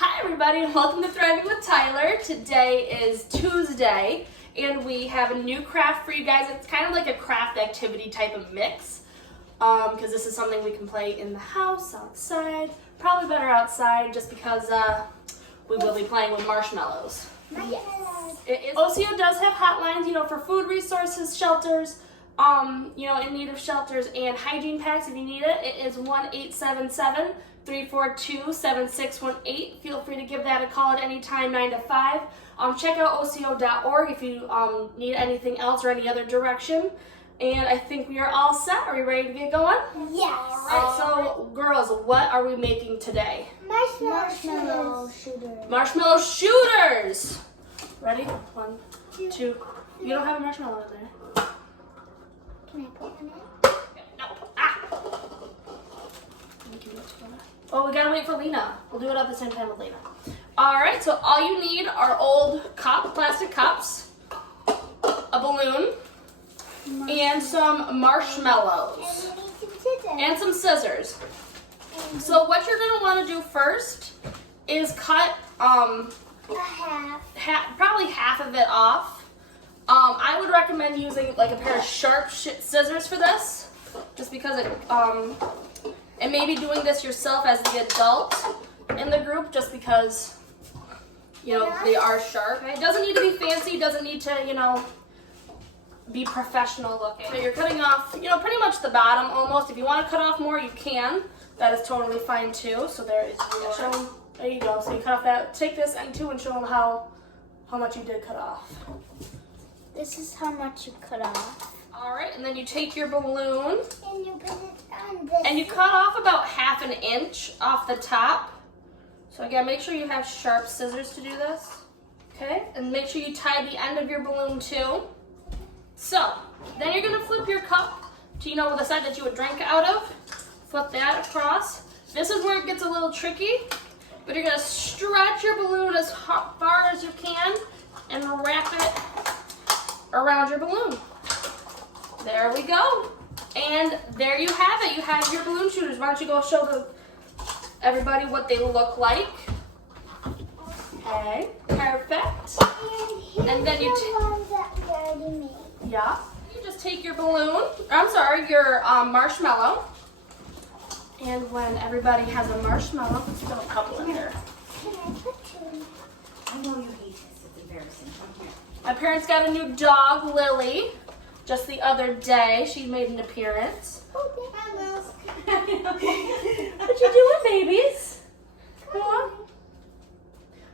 Hi everybody and welcome to Thriving with Tyler. Today is Tuesday and we have a new craft for you guys. It's kind of like a craft activity type of mix because this is something we can play in the house, outside, probably better outside just because we will be playing with marshmallows. Yes. OCO does have hotlines, for food resources, shelters, in need of shelters and hygiene packs if you need it. It is 1-877-342-7618. Feel free to give that a call at any time, 9 to 5. Check out OCO.org if you need anything else or any other direction. And I think we are all set. Are we ready to get going? Yes. All right, so girls, what are we making today? Marshmallow shooters. Marshmallow shooters! Ready? 1, 2. You don't have a marshmallow in there. Can I put one in? No. Ah! Oh, we gotta wait for Lena. We'll do it at the same time with Lena. Alright, so all you need are old plastic cups, a balloon, and some marshmallows. And some scissors. So what you're gonna wanna do first is cut probably half of it off. I would recommend using like a pair of sharp scissors for this, just because and maybe doing this yourself as the adult in the group, just because, they are sharp. It doesn't need to be fancy, it doesn't need to, be professional looking. So you're cutting off, pretty much the bottom almost. If you want to cut off more, you can. That is totally fine too. So there is your, there you go. So you cut off that. Take this end too and show them how much you did cut off. This is how much you cut off. All right, and then you take your balloon And you put it on this. and you cut off about 1/2 inch off the top. So again, make sure you have sharp scissors to do this. Okay, and make sure you tie the end of your balloon too. So then you're gonna flip your cup to the side that you would drink out of. Flip that across. This is where it gets a little tricky, but you're gonna stretch your balloon as far as you can and wrap it around your balloon. There we go. And there you have it. You have your balloon shooters. Why don't you go show everybody what they look like. Okay, perfect. And then you you just take your balloon, your marshmallow. And when everybody has a marshmallow, let's throw a couple in there. Can I put two? I know you hate this. It's embarrassing. Come here. My parents got a new dog, Lily, just the other day. She made an appearance. Oh, What you doing, babies? Come on.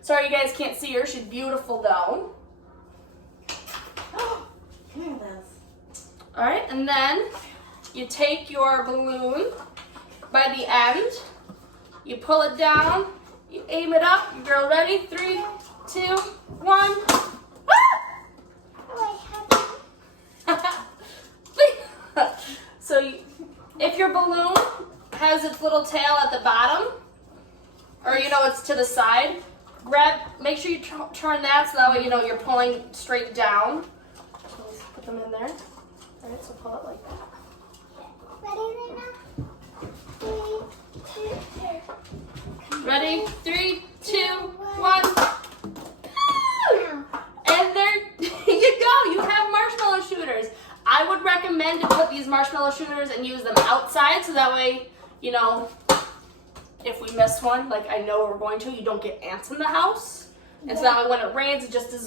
Sorry you guys can't see her. She's beautiful though. Come here, Liz. All right, and then you take your balloon by the end, you pull it down, you aim it up. You girl ready? 3, 2, 1. So if your balloon has its little tail at the bottom, or it's to the side, make sure you turn that so that way you're pulling straight down. So let's put them in there. All right, so pull it like that. Ready, Ready? Lena? 3, 2, 1. And there you go. You have marshmallow shooters. I would recommend to put these marshmallow shooters and use them outside so that way, if we miss one, like I know we're going to, you don't get ants in the house. And so that way when it rains, it just dissolves.